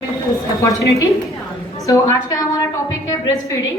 Opportunity. सो आज का हमारा टॉपिक है ब्रेस्ट फीडिंग,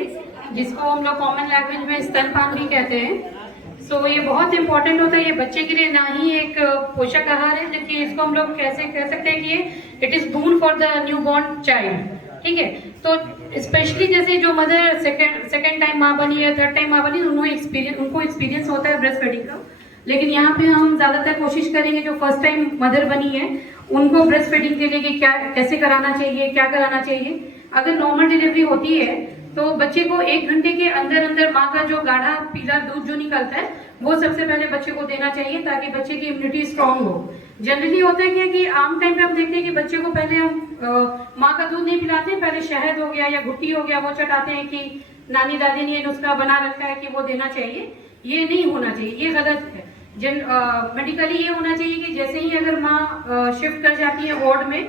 जिसको हम लोग कॉमन लैंग्वेज में स्तनपान भी कहते हैं। सो ये बहुत इंपॉर्टेंट होता है, ये बच्चे के लिए ना ही एक पोषक आहार है, जबकि इसको हम लोग कैसे कह सकते हैं कि ये it is boon for the new born child. ठीक है, तो स्पेशली जैसे जो मदर सेकेंड टाइम माँ बनी है, थर्ड टाइम माँ बनी, उनको एक्सपीरियंस होता है ब्रेस्ट फीडिंग का। लेकिन यहाँ पे हम ज्यादातर कोशिश करेंगे जो फर्स्ट टाइम मदर बनी है उनको ब्रेस्ट फीडिंग के लिए कि क्या कैसे कराना चाहिए, क्या कराना चाहिए। अगर नॉर्मल डिलीवरी होती है तो बच्चे को 1 घंटे के अंदर अंदर माँ का जो गाढ़ा पीला दूध जो निकलता है वो सबसे पहले बच्चे को देना चाहिए, ताकि बच्चे की इम्यूनिटी स्ट्रांग हो। जनरली होता है क्या कि आम टाइम पे हम देखते हैं कि बच्चे को पहले हम माँ का दूध नहीं पिलाते, पहले शहद हो गया या घुट्टी हो गया वो चटाते हैं कि नानी दादी ने नुस्खा बना रखा है कि वो देना चाहिए। ये नहीं होना चाहिए, ये गलत है। मेडिकली ये होना चाहिए कि जैसे ही अगर माँ शिफ्ट कर जाती है वार्ड में,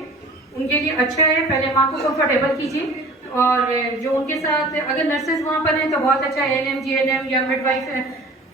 उनके लिए अच्छा है पहले माँ को कंफर्टेबल कीजिए। और जो उनके साथ अगर नर्सेज वहाँ पर हैं तो बहुत अच्छा है, एएनएम जीएनएम या मिडवाइफ है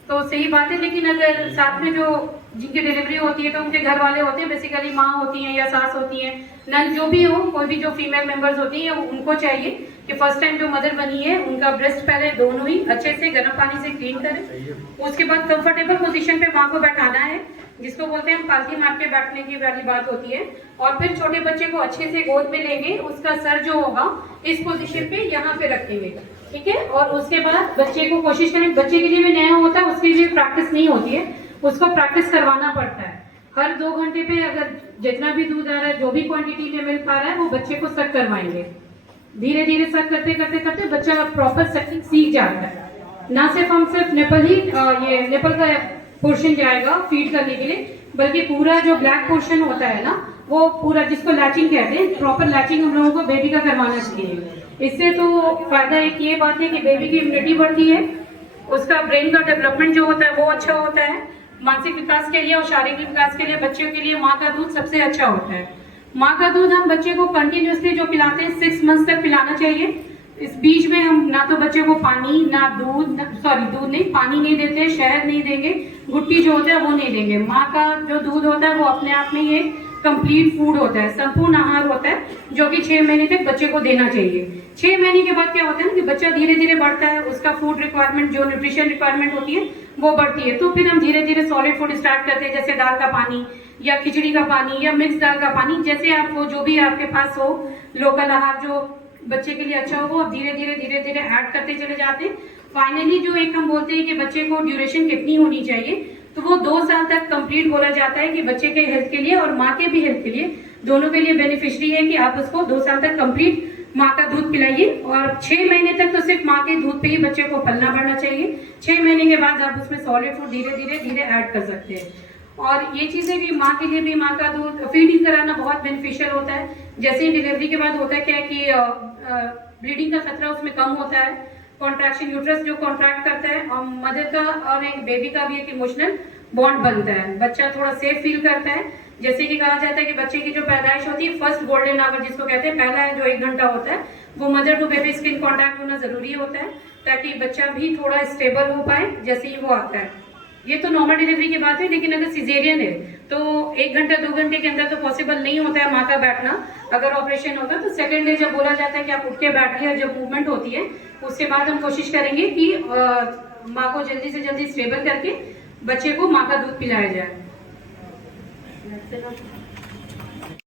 तो सही बात है। लेकिन अगर साथ में जो जिनकी डिलीवरी होती है तो उनके घर वाले होते हैं, बेसिकली माँ होती हैं या सास होती हैं, नन जो भी हो, कोई भी जो फीमेल मेंबर्स होती हैं, उनको चाहिए कि फर्स्ट टाइम जो मदर बनी है उनका ब्रेस्ट पहले दोनों ही अच्छे से गर्म पानी से क्लीन करें। उसके बाद कंफर्टेबल पोजीशन पे माँ को बैठाना है, जिसको बोलते हैं हम पालथी मार के बैठने की वाली बात होती है। और फिर छोटे बच्चे को अच्छे से गोद में लेंगे, उसका सर जो होगा इस पोजीशन पे यहाँ पे रखेंगे। ठीक है, और उसके बाद बच्चे को कोशिश करें, बच्चे के लिए भी नया होता है, उसके लिए प्रैक्टिस नहीं होती है, उसको प्रैक्टिस करवाना पड़ता है। हर 2 घंटे पे अगर जितना भी दूध आ रहा है, जो भी क्वांटिटी में मिल पा रहा है, वो बच्चे को सक करवाएंगे। धीरे धीरे सक करते करते करते बच्चा प्रॉपर सकिंग सीख जाता है। ना सिर्फ हम सिर्फ निपल ही ये निपल का पोर्शन जाएगा फीड करने के लिए, बल्कि पूरा जो ब्लैक पोर्शन होता है ना, वो पूरा जिसको लैचिंग कहते हैं, प्रॉपर लैचिंग हम लोगों को बेबी का करवाना चाहिए। इससे तो फायदा एक ये बात है कि बेबी की इम्यूनिटी बढ़ती है, उसका ब्रेन का डेवलपमेंट जो होता है वो अच्छा होता है, मानसिक विकास के लिए और शारीरिक विकास के लिए बच्चों के लिए माँ का दूध सबसे अच्छा होता है। माँ का दूध हम बच्चे को कंटिन्यूसली जो पिलाते हैं 6 मंथ्स तक पिलाना चाहिए। इस बीच में हम ना तो बच्चे को पानी, ना दूध, दूध नहीं, पानी नहीं देते, शहद नहीं देंगे, गुट्टी जो होता है वो नहीं देंगे। माँ का जो दूध होता है वो अपने आप में ये कंप्लीट फूड होता है, संपूर्ण आहार होता है, जो कि 6 महीने तक बच्चे को देना चाहिए। 6 महीने के बाद क्या होता है ना कि बच्चा धीरे धीरे बढ़ता है, उसका फूड रिक्वायरमेंट जो न्यूट्रिशन रिक्वायरमेंट होती है वो बढ़ती है। तो फिर हम धीरे धीरे सॉलिड फूड स्टार्ट करते हैं, जैसे दाल का पानी या खिचड़ी का पानी या मिक्स दाल का पानी, जैसे आपको जो भी आपके पास हो लोकल आहार जो बच्चे के लिए अच्छा हो, वो आप धीरे धीरे ऐड करते चले जाते हैं। फाइनली जो एक हम बोलते हैं कि बच्चे को ड्यूरेशन कितनी होनी चाहिए, तो वो 2 साल तक कंप्लीट बोला जाता है कि बच्चे के हेल्थ के लिए और माँ के भी हेल्थ के लिए, दोनों के लिए बेनिफिशियरी है कि आप उसको 2 साल तक कंप्लीट माँ का दूध पिलाइए। और 6 महीने तक तो सिर्फ माँ के दूध पे ही बच्चे को पलना बढ़ना चाहिए। 6 महीने के बाद आप उसमें सॉलिड फूड धीरे धीरे ऐड कर सकते हैं। और ये चीजें भी माँ के लिए भी, माँ का दूध फीडिंग कराना बहुत बेनिफिशियल होता है। जैसे ही डिलीवरी के बाद होता है क्या है कि ब्लीडिंग का खतरा उसमें कम होता है, कॉन्ट्रैक्शन यूट्रस जो कॉन्ट्रैक्ट करता है, और मदर का और एक बेबी का भी एक इमोशनल बॉन्ड बनता है, बच्चा थोड़ा सेफ फील करता है। जैसे कि कहा जाता है कि बच्चे की जो पैदाइश होती है, फर्स्ट गोल्डन आवर जिसको कहते हैं, पहला जो 1 घंटा होता है, वो mother to baby skin contact होना जरूरी होता है, ताकि बच्चा भी थोड़ा स्टेबल हो पाए जैसे ही वो आता है। ये तो नॉर्मल डिलीवरी की बात है, लेकिन अगर सिजेरियन है तो 1 घंटा 2 घंटे के अंदर तो पॉसिबल नहीं होता है माँ का बैठना। अगर ऑपरेशन होता है तो सेकेंड डे जब बोला जाता है कि आप उठ के बैठिए, जब मूवमेंट होती है उसके बाद हम कोशिश करेंगे कि माँ को जल्दी से जल्दी स्टेबल करके बच्चे को माँ का दूध पिलाया जाए।